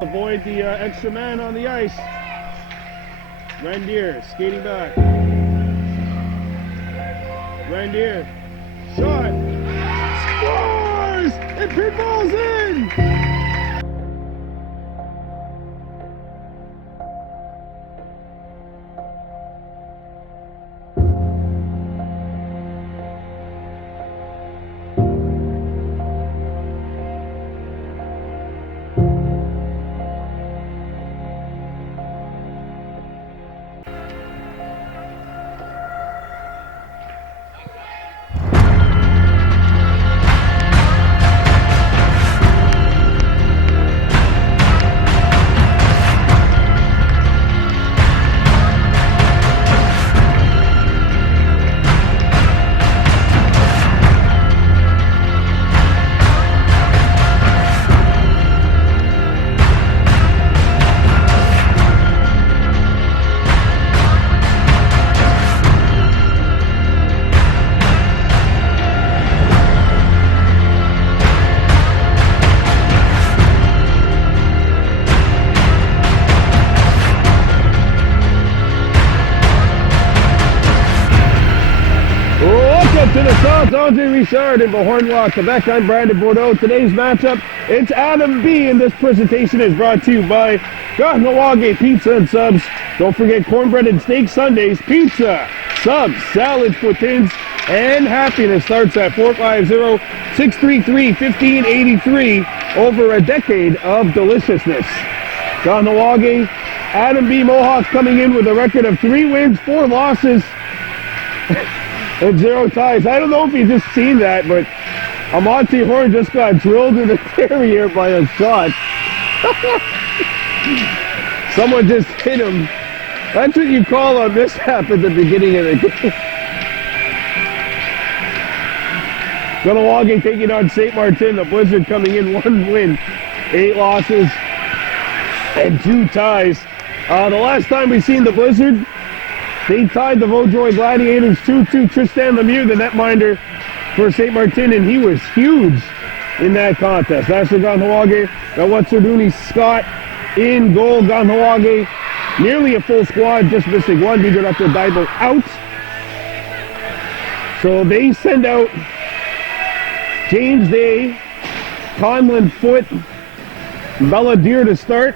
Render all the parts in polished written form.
Avoid the extra man on the ice. Rendier skating back. Rendier. Shot. Scores! It pinballs in! To the south, Andre Richard in Mohawks, Quebec. I'm Brandon Bordeaux. Today's matchup, it's Adam B, and this presentation is brought to you by Kahnawake Pizza and Subs. Don't forget cornbread and steak Sundays, pizza, subs, salads, poutines, and happiness starts at 450-633-1583. Over a decade of deliciousness. Kahnawake, Adam B Mohawks coming in with a record of 3 wins, 4 losses. And 0 ties. I don't know if you've just seen that, but Monty Horn just got drilled in the carrier by a shot. Someone just hit him. That's what you call a mishap at the beginning of the game. Kahnawake taking on St. Martin. The Blizzard coming in 1 win, 8 losses, and 2 ties. The last time we seen the Blizzard, they tied the Vaudreuil Gladiators 2-2. Tristan Lemieux, the netminder for St. Martin, and he was huge in that contest. That's for Kahnawake. Watsuduni Scott in goal. Kahnawake, nearly a full squad, just missing one. Bigger up to Bible out. So they send out James Day, Conlon Foote, Belladier to start.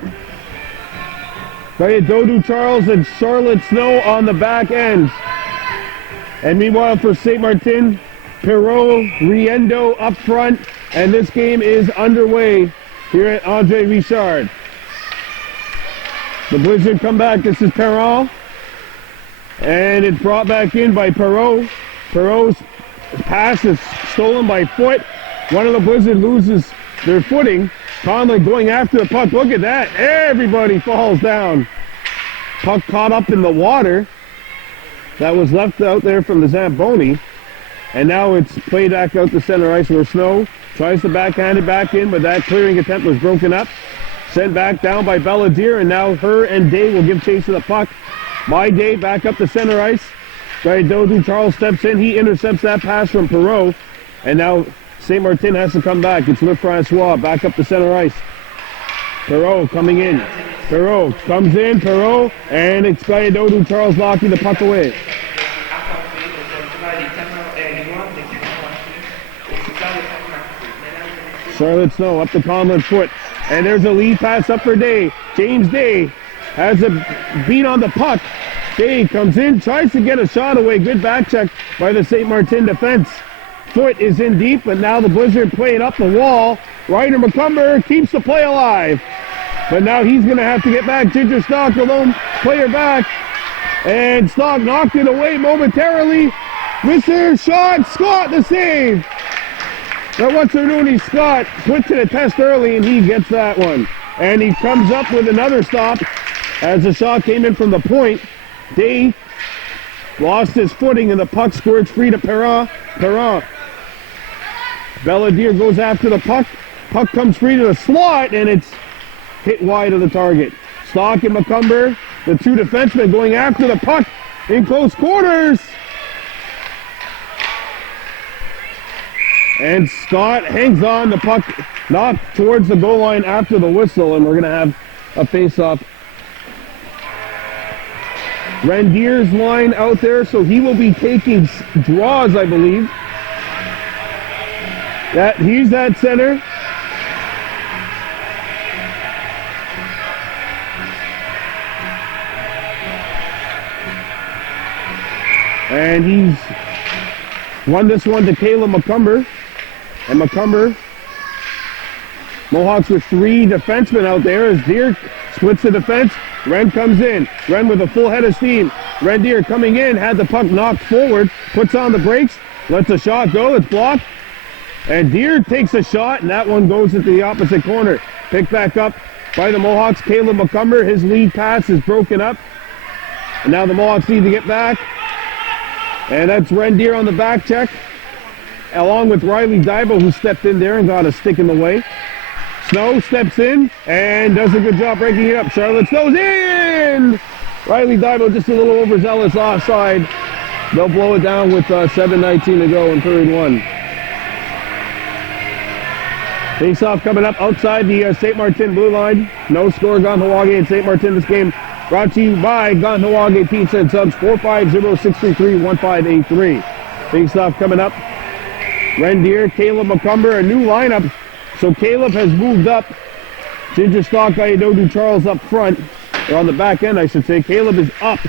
Dodu Charles and Charlotte Snow on the back end. And meanwhile for St. Martin, Perrault, Riendo up front. And this game is underway here at Andre Richard. The Blizzard come back. This is Perrault. And it's brought back in by Perrault. Perrault's pass is stolen by Foote. One of the Blizzard loses their footing. Conley going after the puck. Look at that. Everybody falls down. Puck caught up in the water that was left out there from the Zamboni. And now it's played back out to center ice where Snow tries to backhand it back in, but that clearing attempt was broken up. Sent back down by Belladier, and now her and Day will give chase to the puck. My Day back up to center ice. Dodu Charles steps in. He intercepts that pass from Perrault. And now St. Martin has to come back. It's LeFrancois back up the center ice. Perrault coming in. Perrault comes in. Perrault, and it's Dodu Charles knocking the puck away. Charlotte Snow up to Conlon Foote. And there's a lead pass up for Day. James Day has a beat on the puck. Day comes in, tries to get a shot away. Good back check by the St. Martin defense. Foote is in deep, but now the Blizzard playing up the wall. Ryder McCumber keeps the play alive. But now he's going to have to get back. Ginger Stock, the lone player back. And Stock knocked it away momentarily. Mr. Shot, Scott the save. Now Watsuduni Scott put to the test early, and he gets that one. And he comes up with another stop as the shot came in from the point. Day lost his footing, and the puck squirts free to Perrault. Belladier goes after the puck. Puck comes free to the slot, and it's hit wide of the target. Stock and McCumber, the 2 defensemen going after the puck in close quarters. And Scott hangs on, the puck knocked towards the goal line after the whistle, and we're going to have a face-off. Rendier's line out there, so he will be taking draws, I believe. He's at center. And he's won this one to Caleb McCumber. And McCumber, Mohawks with 3 defensemen out there as Deer splits the defense. Ren comes in. Ren with a full head of steam. Rendier coming in, had the puck knocked forward, puts on the brakes, lets a shot go, it's blocked. And Deer takes a shot, and that one goes into the opposite corner. Picked back up by the Mohawks. Caleb McCumber, his lead pass is broken up. And now the Mohawks need to get back. And that's Rendier on the back check, along with Riley Dybo, who stepped in there and got a stick in the way. Snow steps in and does a good job breaking it up. Charlotte Snow's in! Riley Dybo just a little overzealous offside. They'll blow it down with 7:19 to go in period 1. Face-off coming up outside the St. Martin blue line. No score, Kahnawake and St. Martin. This game brought to you by Kahnawake Pizza and Subs, 450-633-1583. Face-off coming up. Rendier, Caleb McCumber, a new lineup. So Caleb has moved up. Ginger Stock, Iadodu Charles up front, or on the back end, I should say. Caleb is up.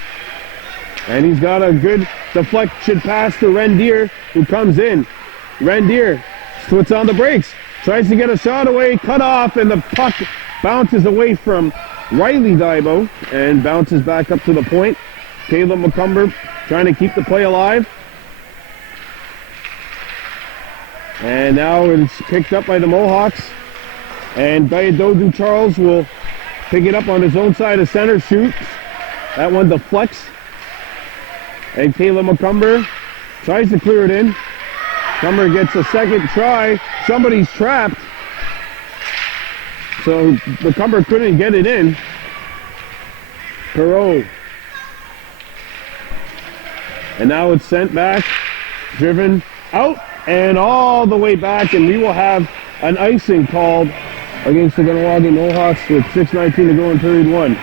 And he's got a good deflection pass to Rendier, who comes in. Rendier puts on the brakes, tries to get a shot away, cut off, and the puck bounces away from Riley Dybo and bounces back up to the point. Caleb McCumber trying to keep the play alive. And now it's picked up by the Mohawks. And Iadodu Charles will pick it up on his own side of center, shoots. That one deflects. And Caleb McCumber tries to clear it in. McCumber gets a second try. Somebody's trapped. So McCumber couldn't get it in. Perot. And now it's sent back, driven out, and all the way back, and we will have an icing called against the Kahnawake Mohawks with 6:19 to go in period 1.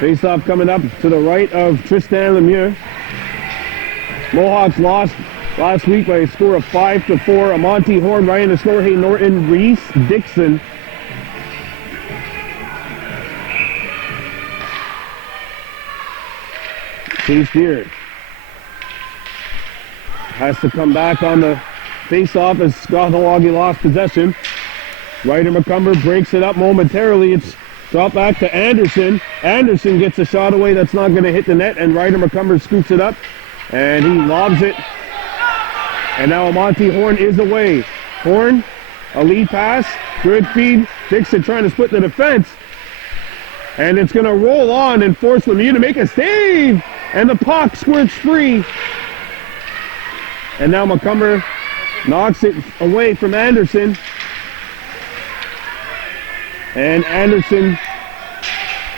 Face-off coming up to the right of Tristan Lemieux. Mohawks lost last week by a score of 5-4. Monty Horn, Ryan Estorhe, Norton, Reese, Dixon. Chase Deer has to come back on the face-off as Kahnawake lost possession. Ryder McCumber breaks it up momentarily. It's dropped back to Anderson. Anderson gets a shot away that's not going to hit the net, and Ryder McCumber scoops it up, and he lobs it. And now Monty Horn is away. Horn, a lead pass, good feed. Dixon trying to split the defense. And it's going to roll on and force Lemieux to make a save. And the puck squirts free. And now McCumber knocks it away from Anderson. And Anderson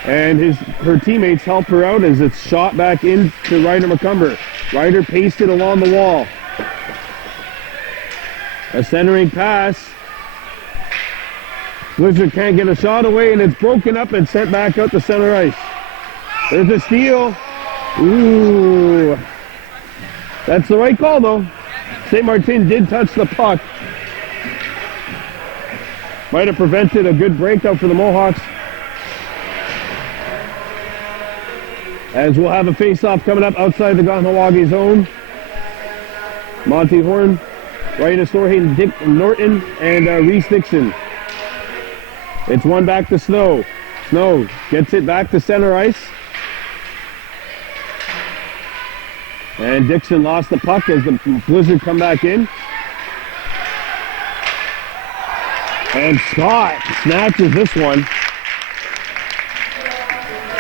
and her teammates help her out as it's shot back into Ryder McCumber. Ryder pasted along the wall. A centering pass. Blizzard can't get a shot away, and it's broken up and sent back out to center ice. There's a steal. Ooh. That's the right call, though. St. Martin did touch the puck. Might have prevented a good breakout for the Mohawks. As we'll have a face-off coming up outside the Kahnawake zone. Monty Horn, Ryan Estorhe, Dick Norton, and Reese Dixon. It's one back to Snow. Snow gets it back to center ice. And Dixon lost the puck as the Blizzard come back in. And Scott snatches this one,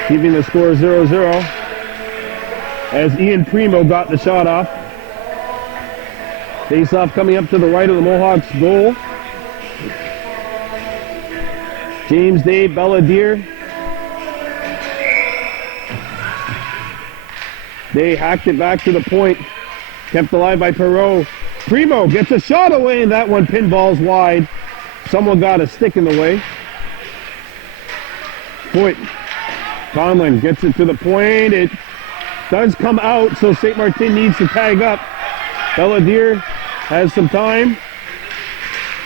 keeping the score 0-0 as Ian Primo got the shot off. Face-off coming up to the right of the Mohawks goal. James Dave Belladier They hacked it back to the point. Kept alive by Perot. Primo gets a shot away, and that one pinballs wide. Someone got a stick in the way. Foot. Conlon gets it to the point. It does come out, so St. Martin needs to tag up. Belladere has some time.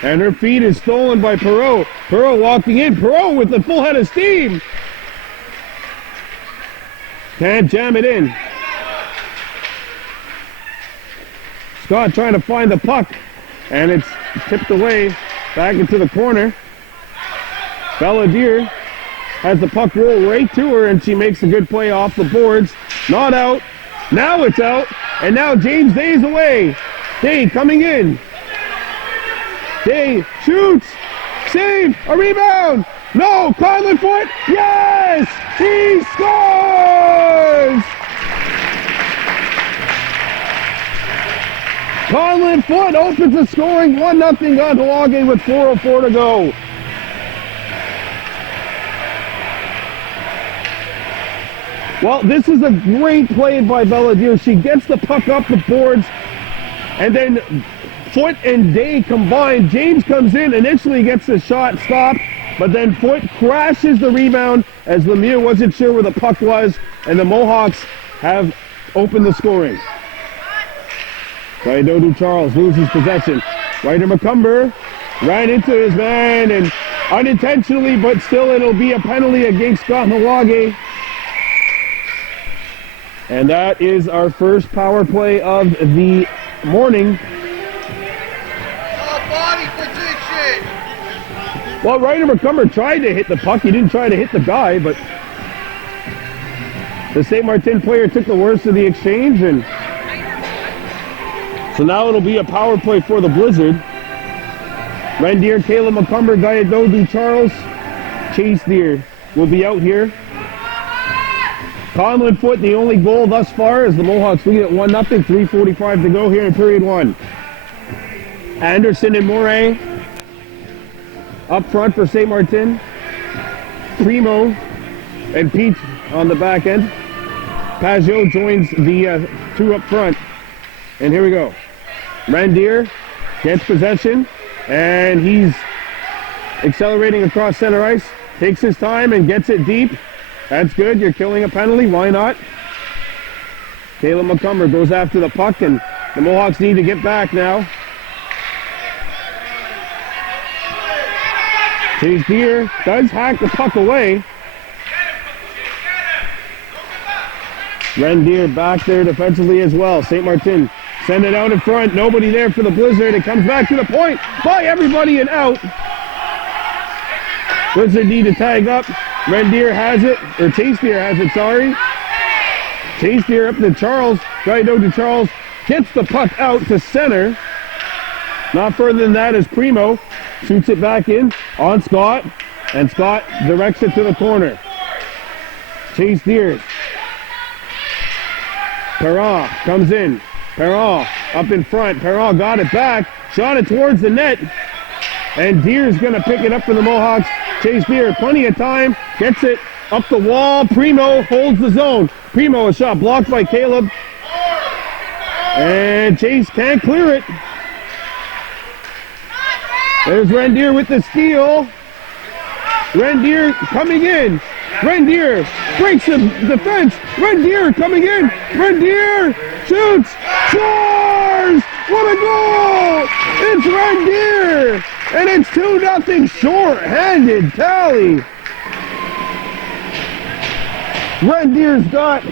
And her feed is stolen by Perot. Perot walking in. Perot with the full head of steam. Can't jam it in. Scott trying to find the puck. And it's tipped away back into the corner. Belladere has the puck roll right to her, and she makes a good play off the boards. Not out. Now it's out. And now James Day's away. Day coming in. Day shoots. Save. A rebound. No. Conlon Foot. Yes! He scores! Conlon Foot opens the scoring 1-0 Kahnawake with 4:04 to go. Well, this is a great play by Belladere. She gets the puck up the boards, and then Foot and Day combined. James comes in, initially gets the shot stopped, but then Foot crashes the rebound as Lemieux wasn't sure where the puck was, and the Mohawks have opened the scoring. Dodu Charles loses possession. Ryder McCumber ran into his man, and unintentionally, but still it'll be a penalty against Kahnawake. And that is our first power play of the morning. Body position. Well, Ryder McCumber tried to hit the puck. He didn't try to hit the guy, but the St. Martin player took the worst of the exchange, and so now it'll be a power play for the Blizzard. Rendier, Caleb McCumber, Dodu Charles, Chase Deer will be out here. Conlon Foot, the only goal thus far, as the Mohawks lead at 1-0, 3:45 to go here in period one. Anderson and Moray up front for St. Martin. Primo and Pete on the back end. Pajot joins the two up front. And here we go. Rendier gets possession, and he's accelerating across center ice. Takes his time and gets it deep. That's good. You're killing a penalty. Why not? Caleb McCumber goes after the puck, and the Mohawks need to get back now. Chase Deer does hack the puck away. Rendier back there defensively as well. St. Martin send it out in front. Nobody there for the Blizzard. It comes back to the point by everybody and out. Blizzard need to tag up. Rendier has it, or Chase Deer has it, sorry. Chase Deer up to Charles. Guido to Charles. Gets the puck out to center. Not further than that is Primo. Shoots it back in on Scott. And Scott directs it to the corner. Chase Deer. Perron comes in. Perron up in front. Perron got it back. Shot it towards the net. And Deer's going to pick it up for the Mohawks. Chase Deer, plenty of time. Gets it up the wall. Primo holds the zone. Primo, a shot blocked by Caleb. And Chase can't clear it. There's Rendier with the steal. Rendier coming in. Rendier breaks the defense. Rendier coming in. Rendier shoots. Scores! What a goal! It's Rendier! And it's 2-0 short-handed tally. Rendier's got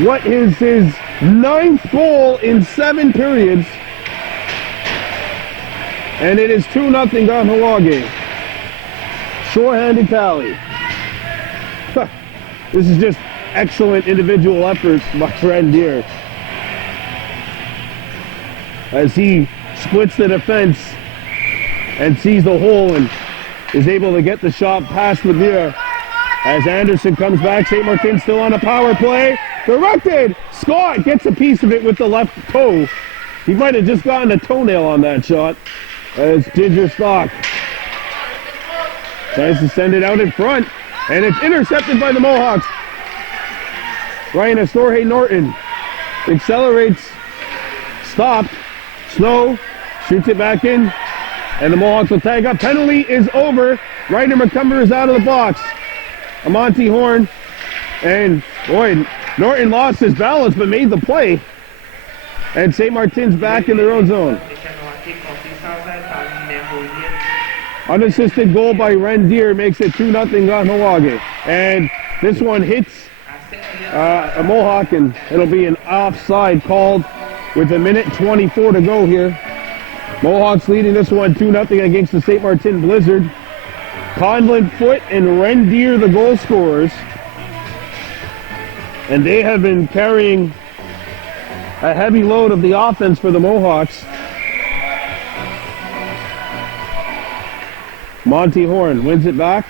what is his 9th goal in 7 periods. And it is 2-0 Kahnawake. Short-handed tally. This is just excellent individual efforts by Rendier, as he splits the defense and sees the hole and is able to get the shot past Lemieux. As Anderson comes back, St. Martin still on a power play. Directed! Scott gets a piece of it with the left toe. He might have just gotten a toenail on that shot. As Ginger Stock tries to send it out in front, and it's intercepted by the Mohawks. Ryan Astorhe Norton accelerates, stopped, slow, shoots it back in, and the Mohawks will tag up. Penalty is over. Ryder McCumber is out of the box. Monty Horn, and boy, Norton lost his balance but made the play. And St. Martin's back in their own zone. Unassisted goal by Rendier makes it 2-0 Kahnawake. And this one hits a Mohawk, and it'll be an offside called with 1:24 to go here. Mohawks leading this one 2-0 against the St. Martin Blizzard. Conlon Foote and Rendier, the goal scorers. And they have been carrying a heavy load of the offense for the Mohawks. Monty Horn wins it back.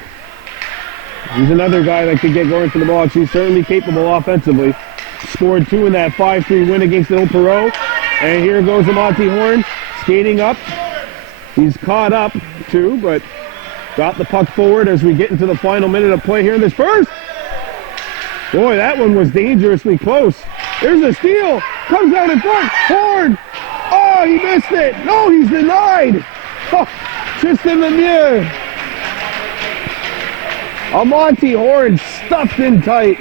He's another guy that could get going for the Mohawks. He's certainly capable offensively. Scored 2 in that 5-3 win against Little Perot. And here goes the Monty Horn skating up. He's caught up too, but got the puck forward as we get into the final minute of play here in this first. Boy, that one was dangerously close. There's a steal. Comes out in front. Horn. Oh, he missed it. No, he's denied. Oh, Tristan Lemieux. Monty Horn stuffed in tight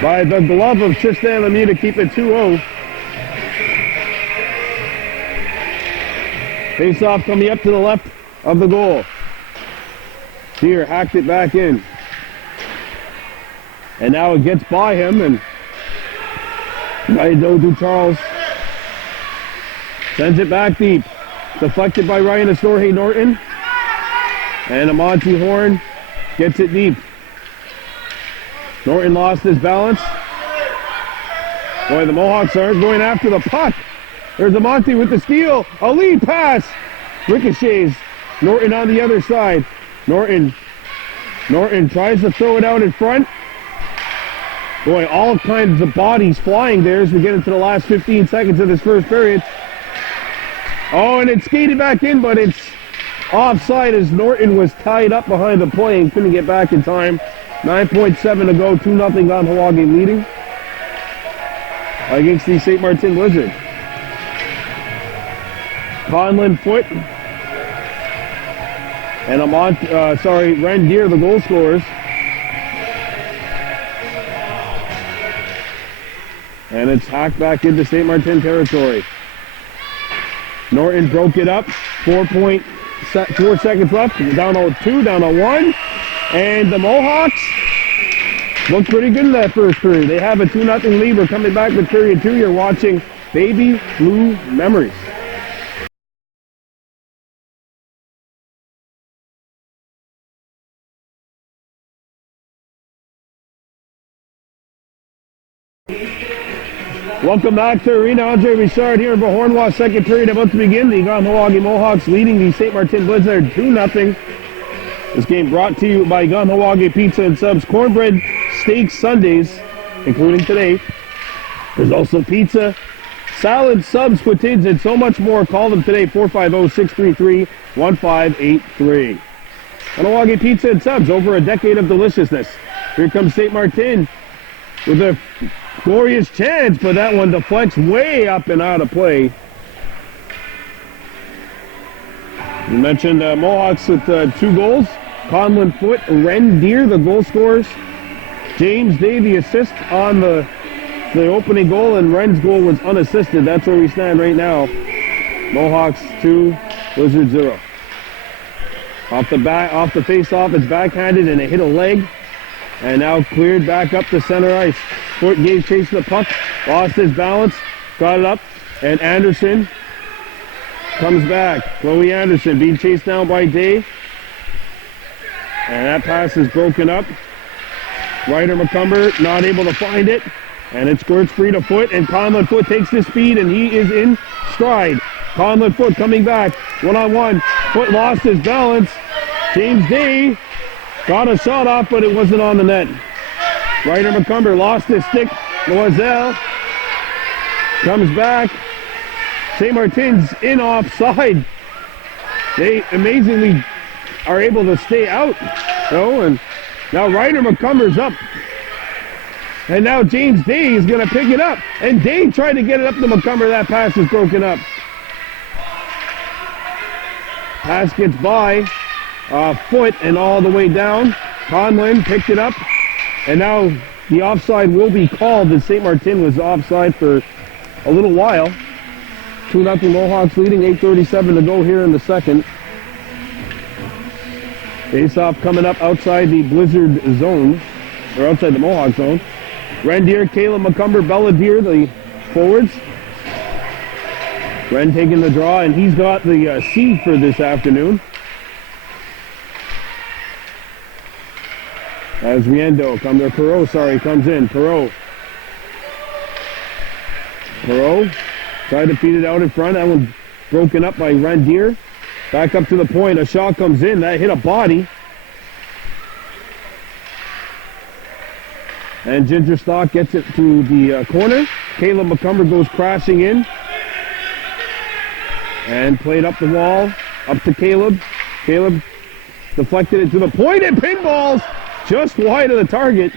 by the glove of Tristan Lemieux to keep it 2-0. Face off coming up to the left of the goal. Here, hacked it back in. And now it gets by him, and Dodu Charles sends it back deep. Deflected by Ryan Astorhe Norton. And Monty Horn gets it deep. Norton lost his balance. Boy, the Mohawks aren't going after the puck. There's Monty with the steal. A lead pass. Ricochets. Norton on the other side. Norton tries to throw it out in front. Boy, all kinds of bodies flying there as we get into the last 15 seconds of this first period. Oh, and it's skated back in, but it's offside as Norton was tied up behind the play and couldn't get back in time. 9.7 to go, 2-0 Kahnawake leading against the St. Martin Blizzard. Conlon Foote and Rendier, the goal scorers. And it's hacked back into St. Martin territory. Norton broke it up. 4 seconds left. Down to 2, down to 1. And the Mohawks look pretty good in that first period. They have a 2-0 lead. We're coming back with period 2. You're watching Baby Blue Memories. Welcome back to Arena. Andre Richard here in Beauharnois. Second period about to begin. The Kahnawake Mohawks leading the St. Martin Blizzard 2-0. This game brought to you by Kahnawake Pizza and Subs. Cornbread steak Sundays, including today. There's also pizza, salad, subs, poutines, and so much more. Call them today, 450-633-1583. Kahnawake Pizza and Subs, over a decade of deliciousness. Here comes St. Martin with a glorious chance, but that one deflects way up and out of play. You mentioned Mohawks with 2 goals. Conlon Foote, Rendier, the goal scorers. James Day, the assist on the opening goal, and Ren's goal was unassisted. That's where we stand right now. Mohawks 2, Blizzard 0. Off the face-off, it's backhanded and it hit a leg. And now cleared back up to center ice. Foote gave chase to the puck, lost his balance, got it up, and Anderson comes back. Chloe Anderson being chased down by Day. And that pass is broken up. Ryder McCumber not able to find it. And it squirts free to Foote, and Conlon Foote takes the speed, and he is in stride. Conlon Foote coming back, one-on-one. Foote lost his balance. James Day got a shot off, but it wasn't on the net. Ryder McCumber lost his stick. Loiselle comes back. St. Martin's in offside. They amazingly are able to stay out, though, and now Ryder McCumber's up. And now James Day is going to pick it up. And Day tried to get it up to Macomber. That pass is broken up. Pass gets by Foot and all the way down. Conlin picked it up. And now the offside will be called as St. Martin was offside for a little while. 2-0 Mohawks leading, 8:37 to go here in the second. Face-off coming up outside the Blizzard zone, or outside the Mohawk zone. Rendier, Caleb Macomber, Belladier, the forwards. Ren taking the draw, and he's got the seed for this afternoon. As Riendo comes in. Perot tried to feed it out in front. That one broken up by Rendier. Back up to the point. A shot comes in. That hit a body. And Ginger Stock gets it to the corner. Caleb Macomber goes crashing in. And played up the wall. Up to Caleb. Caleb deflected it to the point and pinballs just wide of the target.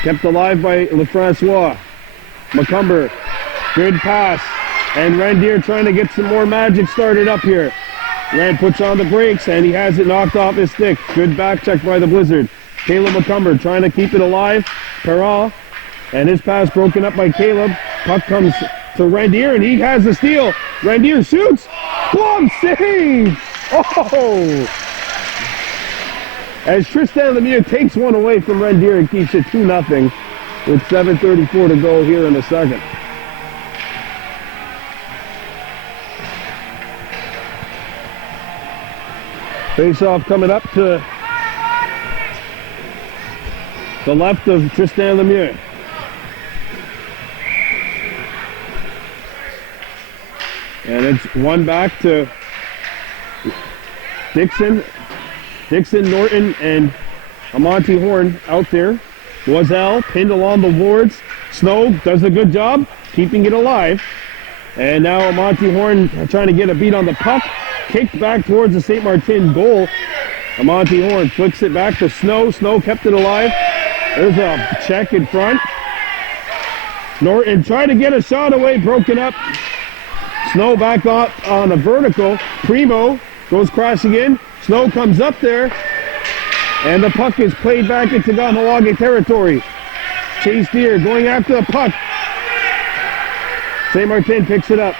Kept alive by LeFrancois. Macomber. Good pass. And Rendier trying to get some more magic started up here. Rand puts on the brakes, and he has it knocked off his stick. Good back check by the Blizzard. Caleb Macomber trying to keep it alive. Perrault, and his pass broken up by Caleb. Puck comes to Rendier, and he has the steal. Rendier shoots. Glove save! Oh! As Tristan Lemieux takes one away from Rendier and keeps it 2-0 with 7:34 to go here in the second. Face-off coming up to the left of Tristan Lemieux. And it's one back to Dixon, Norton, and Amonte Horn out there. Loiselle pinned along the boards. Snow does a good job keeping it alive. And now Amonte Horn trying to get a beat on the puck. Kicked back towards the St. Martin goal. Amonte Horn flicks it back to Snow. Snow kept it alive. There's a check in front. Norton tried to get a shot away, broken up. Snow back up on a vertical. Primo goes crashing in. Snow comes up there. And the puck is played back into Kahnawake territory. Chase Deer going after the puck. St. Martin picks it up.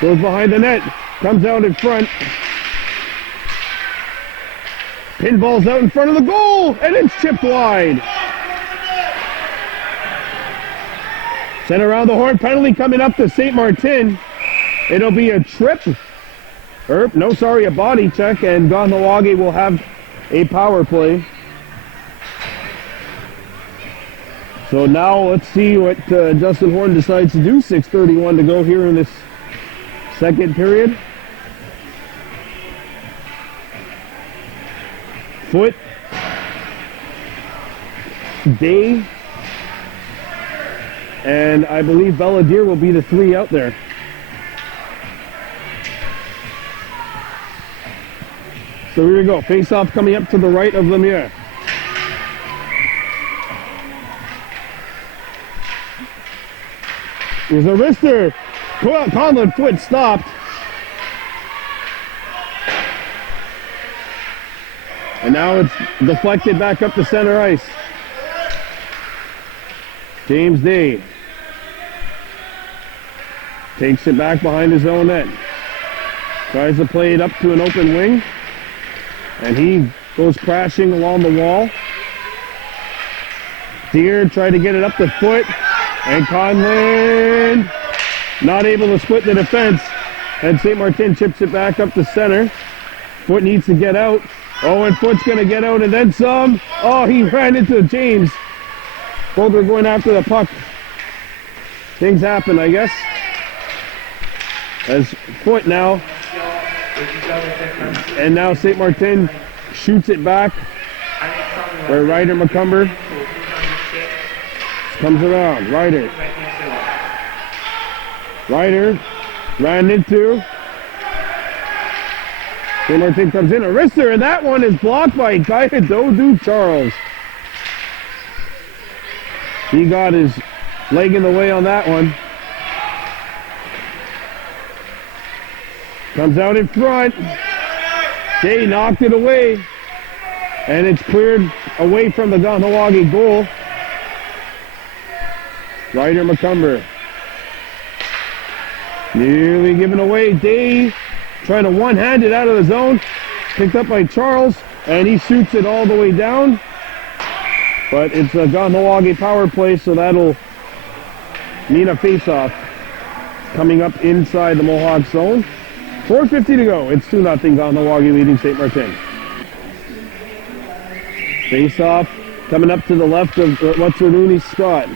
Goes behind the net. Comes out in front. Pinball's out in front of the goal, and it's chipped wide. Sent around the horn. Penalty coming up to St. Martin. It'll be a trip. A body check, and Kahnawake will have a power play. So now let's see what Justin Horn decides to do. 6:31 to go here in this second period. Foot. Day. And I believe Belladier will be the three out there. So here we go. Face-off coming up to the right of Lemieux. Here's a wrister. Conlon Foot stopped. And now it's deflected back up to center ice. James Day takes it back behind his own net. Tries to play it up to an open wing. And he goes crashing along the wall. Deer tried to get it up to Foot. And Conlin not able to split the defense. And St. Martin chips it back up to center. Foot needs to get out. Oh, and Foot's going to get out and then some. Oh, he ran into James. Both were going after the puck. Things happen, I guess. As Foot now. And now St. Martin shoots it back. Where Ryder Macomber comes around. Ryder ran into. St. Martin comes in. A wrister, and that one is blocked by Dodu Charles. He got his leg in the way on that one. Comes out in front. Day knocked it away. And it's cleared away from the Kahnawake goal. Ryder McCumber. Nearly given away. Day trying to one-hand it out of the zone. Picked up by Charles. And he shoots it all the way down. But it's a Kahnawake power play, so that'll mean a face-off coming up inside the Mohawks zone. 4:50 to go. It's 2-0 Kahnawake leading St. Martin. Face-off coming up to the left of Watsaruni Scott.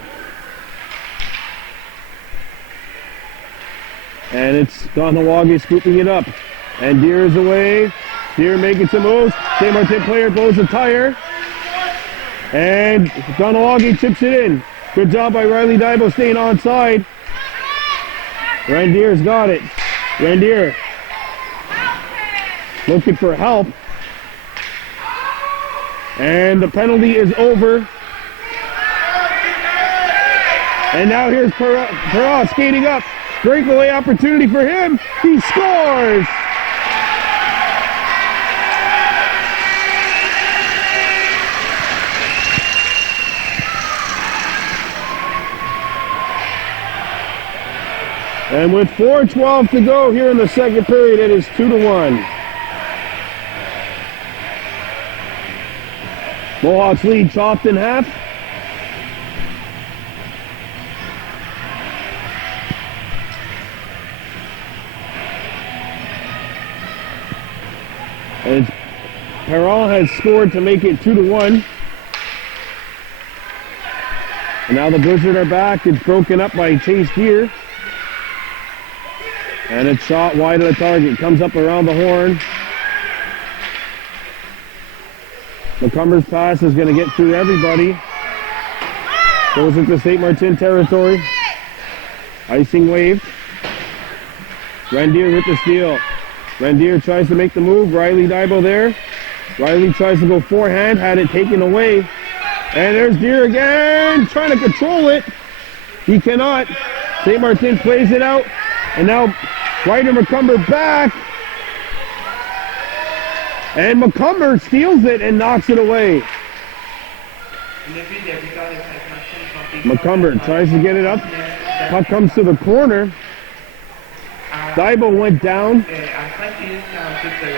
And it's Kahnawake scooping it up. And Deere is away. Deere making some moves. St. Martin player blows a tire. And Kahnawake chips it in. Good job by Riley Daibo staying onside. Randier's got it. Randier looking for help. And the penalty is over. And now here's Perra skating up. Breakaway opportunity for him. He scores! And with 4:12 to go here in the second period, it is 2-1. Mohawks lead chopped in half. As Perron has scored to make it 2-1. And now the Blizzard are back. It's broken up by Chase Deere. And it's shot wide of the target. Comes up around the horn. McCumber's pass is going to get through everybody. Goes into St. Martin territory. Icing wave. Randier with the steal. Randier tries to make the move. Riley Daibo there. Riley tries to go forehand. Had it taken away. And there's Deere again. Trying to control it. He cannot. St. Martin plays it out. And now Ryder McCumber back. And McCumber steals it and knocks it away. McCumber tries to get it up. Puck comes to the corner. Daibo went down.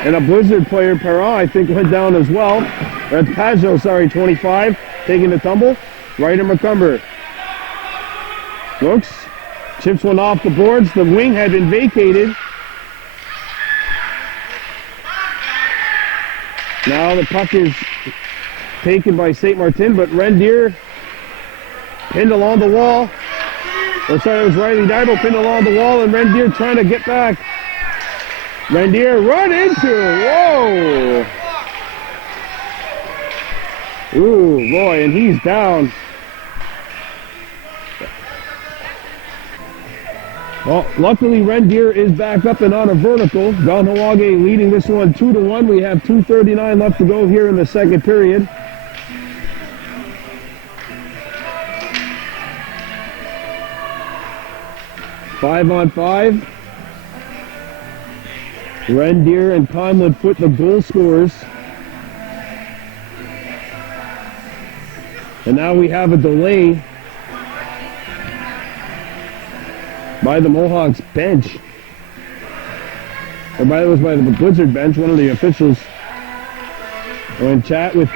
And a Blizzard player, Perra, I think went down as well. That's Pajot, sorry, 25, taking the tumble. Ryder McCumber looks. Chips one off the boards. The wing had been vacated. Now the puck is taken by St. Martin, but Randier pinned along the wall. Oh, sorry, it was Riley Daibo pinned along the wall, and Randier trying to get back. Randier run into, whoa! Ooh, boy, and he's down. Well, luckily Randier is back up and on a vertical. Kahnawake leading this one 2-1. We have 2:39 left to go here in the second period. Five on five. Randier and Conlon put the goal scorers. And now we have a delay by the Mohawks bench. Or by the Blizzard bench. One of the officials will in chat with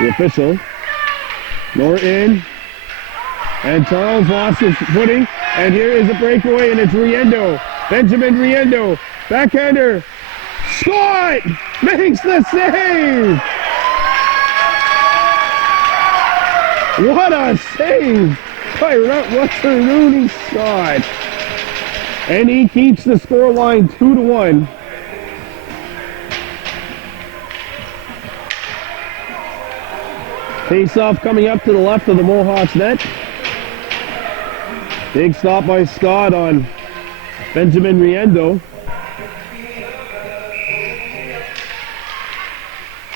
the official. Norton and Charles lost his footing. And here is a breakaway, and it's Riendo. Benjamin Riendo. Backhander. Scott makes the save. What a save by Watsaruni Scott. And he keeps the scoreline 2-1. Face-off coming up to the left of the Mohawks net. Big stop by Scott on Benjamin Riendo.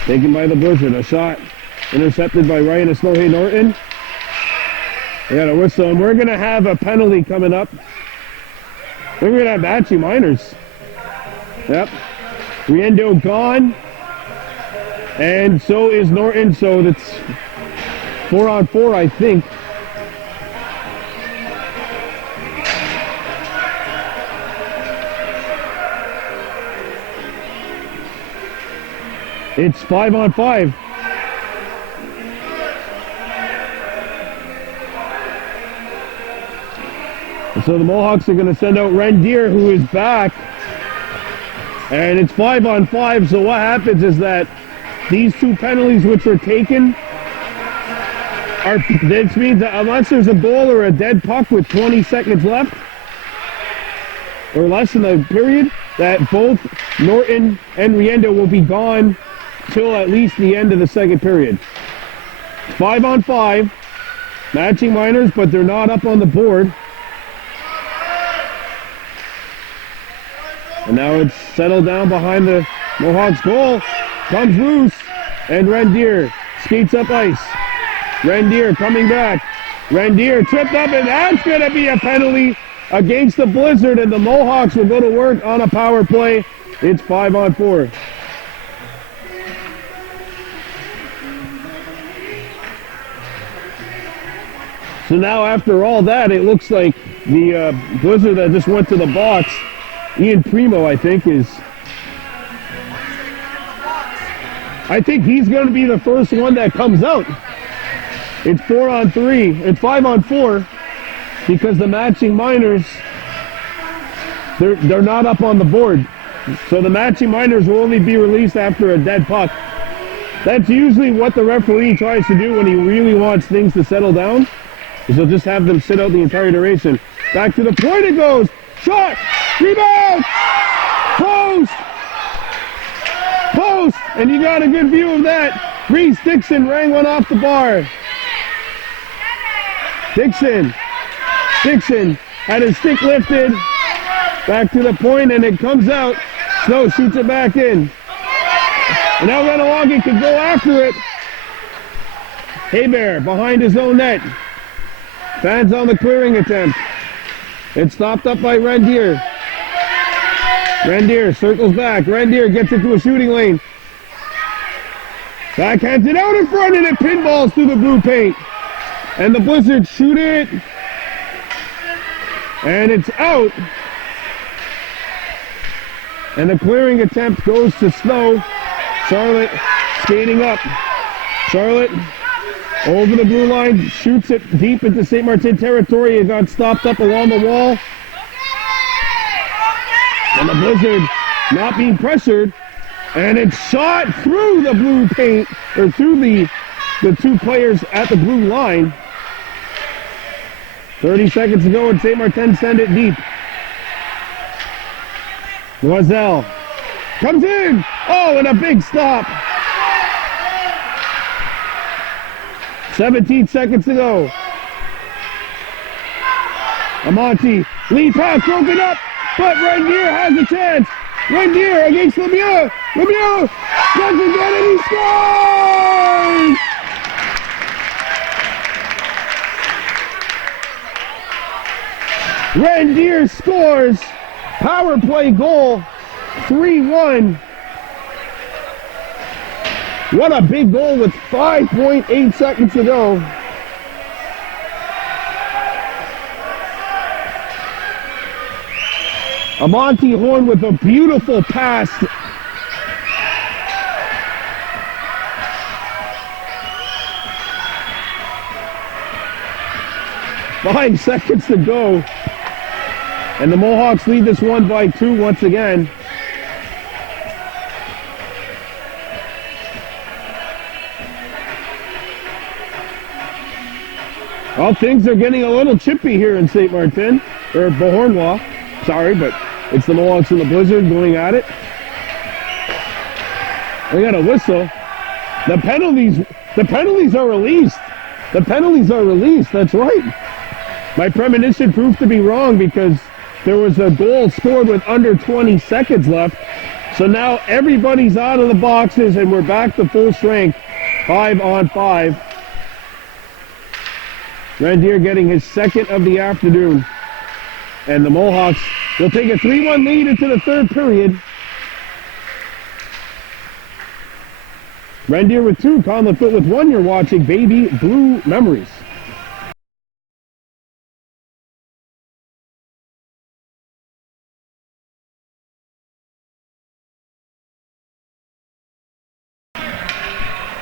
Taken by the Blizzard. A shot Intercepted by Ryan and Snow Norton. We got a whistle, and we're going to have a penalty coming up. We're going to have matching minors. Yep. Riendo gone. And so is Norton, so that's 4-on-4, I think. It's 5-on-5. So the Mohawks are going to send out Rendier, who is back. And it's 5-on-5, so what happens is that these two penalties which were taken this means that unless there's a goal or a dead puck with 20 seconds left, or less in the period, that both Norton and Riendo will be gone till at least the end of the second period. 5-on-5, matching minors, but they're not up on the board. And now it's settled down behind the Mohawks goal. Comes loose, and Rendier skates up ice. Rendier coming back. Rendier tripped up, and that's going to be a penalty against the Blizzard, and the Mohawks will go to work on a power play. It's 5-on-4. So now after all that, it looks like the Blizzard that just went to the box, Ian Primo, I think, I think he's going to be the first one that comes out. It's 4-on-3. It's 5-on-4 because the matching minors, they're not up on the board. So the matching minors will only be released after a dead puck. That's usually what the referee tries to do when he really wants things to settle down, is he'll just have them sit out the entire duration. Back to the point it goes. Shot! Rebound! Post! Post! And you got a good view of that. Reese Dixon rang one off the bar. Dixon had his stick lifted. Back to the point, and it comes out. Snow shoots it back in. And now Kahnawake can go after it. Hebert behind his own net. Fans on the clearing attempt. It's stopped up by Rendier. Rendier circles back. Rendier gets it to a shooting lane. Backhands it out in front, and it pinballs through the blue paint. And the Blizzard shoot it. And it's out. And the clearing attempt goes to Snow. Charlotte skating up. Charlotte over the blue line, shoots it deep into St. Martin territory. It got stopped up along the wall. And the Blizzard not being pressured. And it's shot through the blue paint, or through the two players at the blue line. 30 seconds to go, and St. Martin send it deep. Loiselle comes in. Oh, and a big stop. 17 seconds to go. Amonte, lead pass broken up, but Rendier has a chance. Rendier against Lemieux. Lemieux doesn't get it, he scores! Rendier scores. Power play goal. 3-1. What a big goal with 5.8 seconds to go. Amonte Horn with a beautiful pass. Five seconds to go. And the Mohawks lead this one by 2 once again. Well, things are getting a little chippy here in St. Martin, or Beauharnois. Sorry, but it's the Mohawks and the Blizzard going at it. We got a whistle. The penalties are released. The penalties are released, that's right. My premonition proved to be wrong because there was a goal scored with under 20 seconds left. So now everybody's out of the boxes and we're back to full strength. 5-on-5. Reindeer getting his second of the afternoon. And the Mohawks will take a 3-1 lead into the third period. Reindeer with 2, Conlon Foot with 1. You're watching Baby Blue Memories.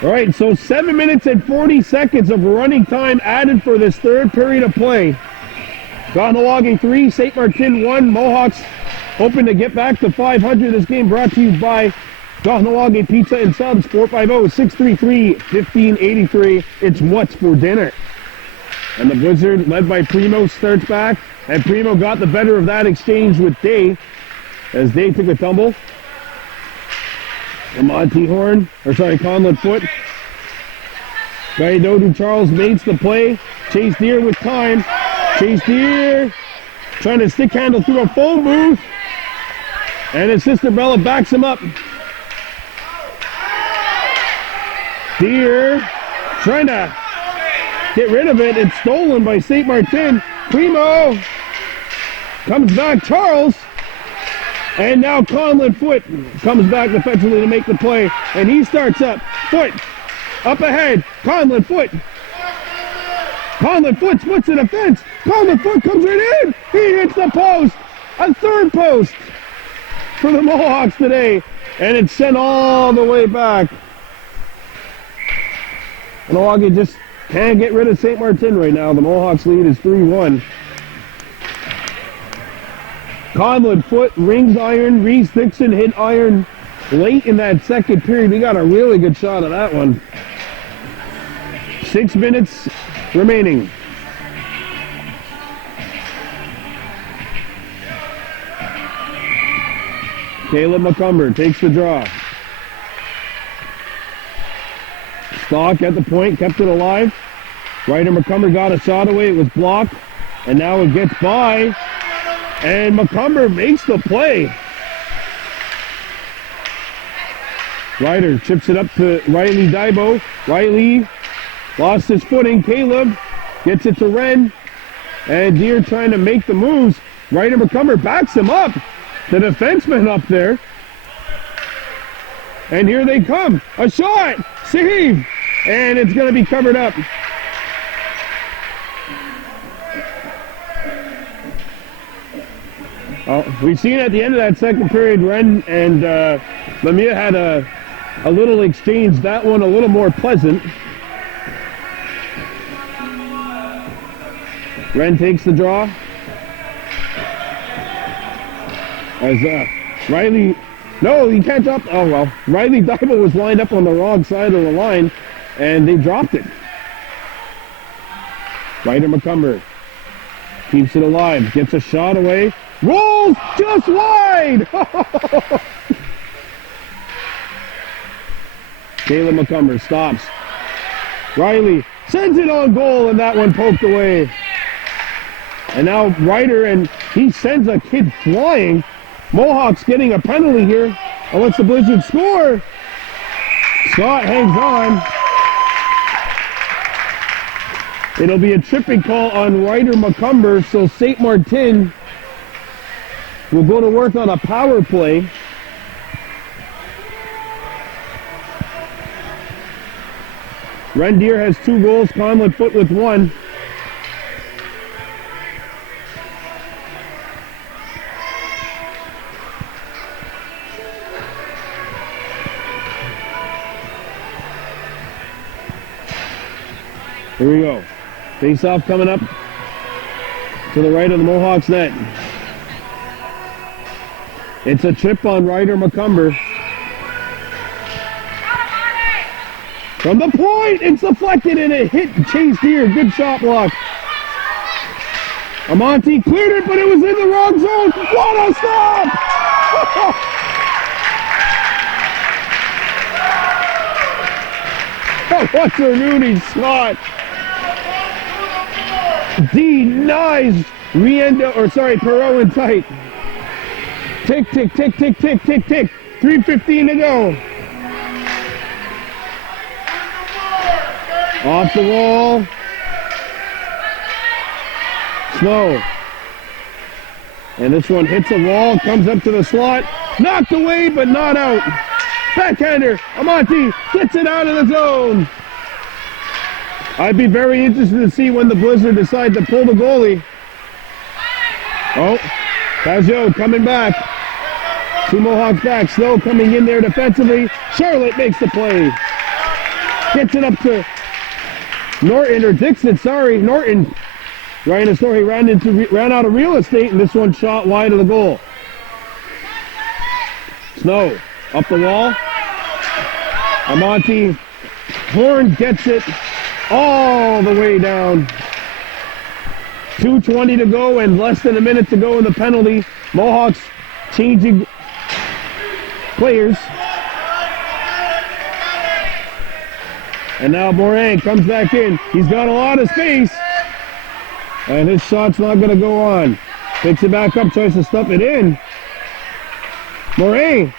All right, so 7 minutes and 40 seconds of running time added for this third period of play. Kahnawake 3, St. Martin 1. Mohawks hoping to get back to 500. This game brought to you by Kahnawake Pizza and Subs, 450-633-1583. It's what's for dinner. And the Blizzard, led by Primo, starts back. And Primo got the better of that exchange with Day, as Day took a tumble. Conlon Foot. Gaidodu Charles makes the play. Chase Deer with time. Chase Deer trying to stick handle through a phone booth. And his sister Bella backs him up. Deer trying to get rid of it. It's stolen by St. Martin. Primo comes back. Charles. And now Conlon Foot comes back defensively to make the play. And he starts up. Foot up ahead. Conlon Foot. Conlon Foot splits the defense. Conlon Foot comes right in. He hits the post. A third post for the Mohawks today. And it's sent all the way back. Kahnawake just can't get rid of St. Martin right now. The Mohawks lead is 3-1. Conlon Foot rings iron. Reese Dixon hit iron late in that second period. We got a really good shot of that one. 6 minutes remaining. Caleb McCumber takes the draw. Stock at the point, kept it alive. Ryder McCumber got a shot away. It was blocked. And now it gets by. And McCumber makes the play. Ryder chips it up to Riley Daibo. Riley lost his footing. Caleb gets it to Wren. And Deer trying to make the moves. Ryder McCumber backs him up. The defenseman up there. And here they come. A shot. Save. And it's going to be covered up. We've seen at the end of that second period, Wren and Lemire had a little exchange. That one a little more pleasant. Wren takes the draw. As Riley, no, he can't drop. Oh well, Riley Daibo was lined up on the wrong side of the line, and they dropped it. Ryder McCumber keeps it alive, gets a shot away. Rolls just wide! Caleb McCumber stops. Riley sends it on goal, and that one poked away. And now Ryder, and he sends a kid flying. Mohawks getting a penalty here. Unless the Blizzard score. Scott hangs on. It'll be a tripping call on Ryder McCumber, so St. Martin will go to work on a power play. Reindeer has 2 goals, Conlon Foot with 1. Here we go. Face off coming up to the right of the Mohawks net. It's a chip on Ryder McCumber. From the point, it's deflected and it hit Chase Deer. Good shot block. Amante cleared it, but it was in the wrong zone. What a stop! What's a Rooney shot? Denies Perot in tight. Tick, tick, tick, tick, tick, tick, tick. 3:15 to go. Off the wall. Snow. And this one hits a wall, comes up to the slot. Knocked away, but not out. Backhander, Amati gets it out of the zone. I'd be very interested to see when the Blizzard decide to pull the goalie. Oh, Pazio coming back. Two Mohawks back. Snow coming in there defensively. Charlotte makes the play. Gets it up to Norton, or Dixon, sorry, Norton. Ryan Astori ran out of real estate, and this one shot wide of the goal. Snow up the wall. Amati Horn gets it all the way down. 2:20 to go and less than a minute to go in the penalty. Mohawks changing players. And now Morin comes back in. He's got a lot of space. And his shot's not going to go on. Picks it back up, tries to stuff it in. Morin.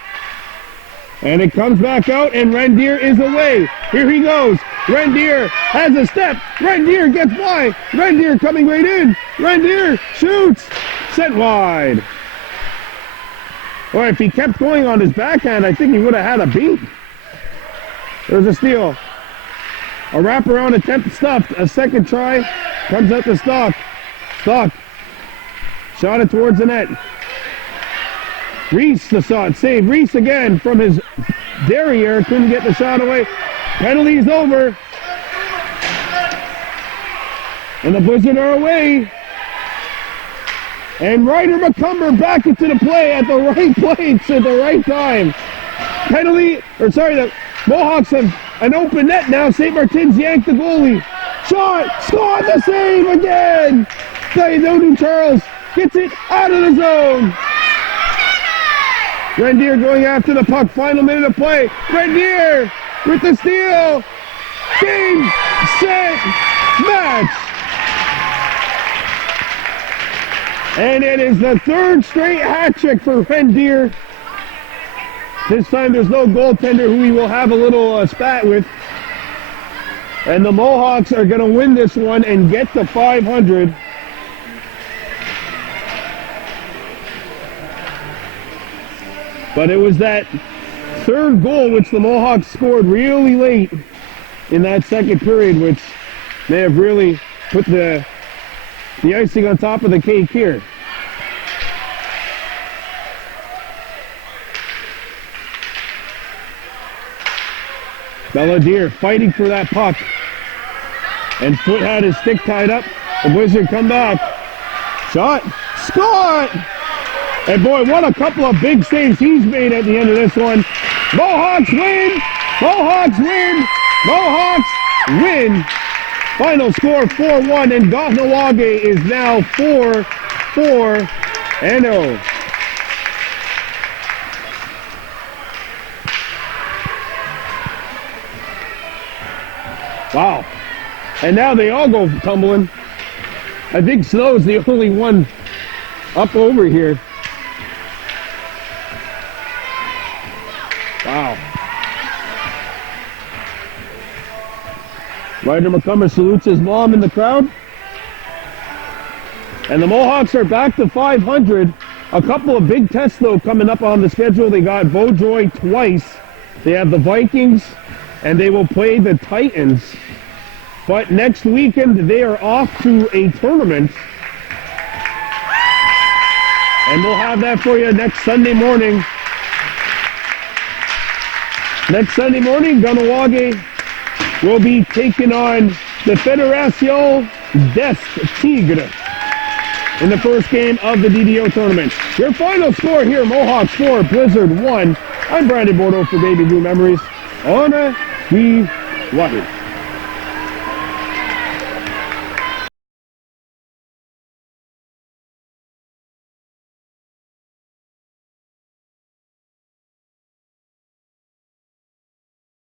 And it comes back out, and Rendier is away. Here he goes. Rendier has a step. Rendier gets by. Rendier coming right in. Rendier shoots. Sent wide. Or if he kept going on his backhand, I think he would have had a beat. There's a steal. A wraparound attempt stuffed. A second try. Comes up to Stock. Stock. Shot it towards the net. Reese the shot. Save. Reese again from his derriere. Couldn't get the shot away. Penalty's over. And the Blizzard are away. And Ryder McCumber back into the play at the right place at the right time. Penalty, or sorry, the Mohawks have an open net now. St. Martin's yanked the goalie. Shot, scored the save again. Dodu Charles gets it out of the zone. Rendier going after the puck. Final minute of play. Rendier with the steal. Game, set, match. And it is the third straight hat trick for Rendier. This time there's no goaltender who we will have a little spat with. And the Mohawks are going to win this one and get to 500. But it was that third goal which the Mohawks scored really late in that second period, which may have really put the icing on top of the cake here. Belladier fighting for that puck. And Foot had his stick tied up. The Blizzard come back. Shot. Score! And boy, what a couple of big saves he's made at the end of this one. Mohawks win! Mohawks win! Mohawks win! Final score 4-1, and Kahnawake is now 4-4-0. Wow. And now they all go tumbling. I think Snow's the only one up over here. Wow. Ryder McCumber salutes his mom in the crowd. And the Mohawks are back to 500. A couple of big tests, though, coming up on the schedule. They got Beaujoy twice. They have the Vikings, and they will play the Titans. But next weekend, they are off to a tournament. And we'll have that for you next Sunday morning. Next Sunday morning, Kahnawake will be taking on the Federación des Tigres in the first game of the DDO tournament. Your final score here, Mohawks 4, Blizzard 1. I'm Brandon Bordeaux for Baby Blue Memories. On the Water.